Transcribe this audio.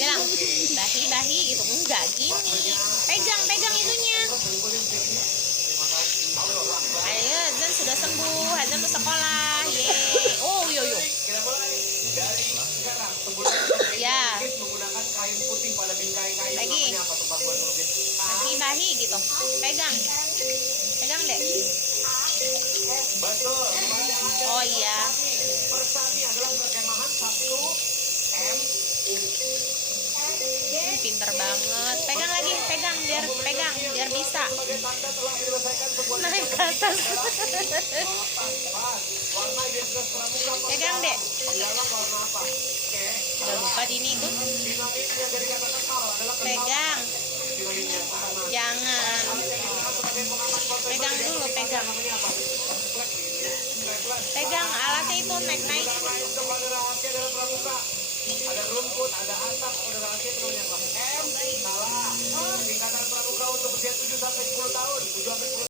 Bilang, bahi gitu. Enggak gini. Pegang itunya. Ayo, Hazan sudah sembuh. Hazan ke sekolah. Yeay. Oh, yo. Ya. Lagi bahi gitu. Pegang deh. Oh iya. Pinter banget. Pegang lagi, biar bisa. Naik ke atas. Pegang deh. Udah lupa ini tuh. Pegang. Jangan. Pegang dulu, pegang. Pegang alatnya itu naik. Ada rumput, ada asap, ada rahasia namanya kamu. Salah. Tingkatan pramuka untuk usia 7 sampai 10 tahun. 7 sampai 10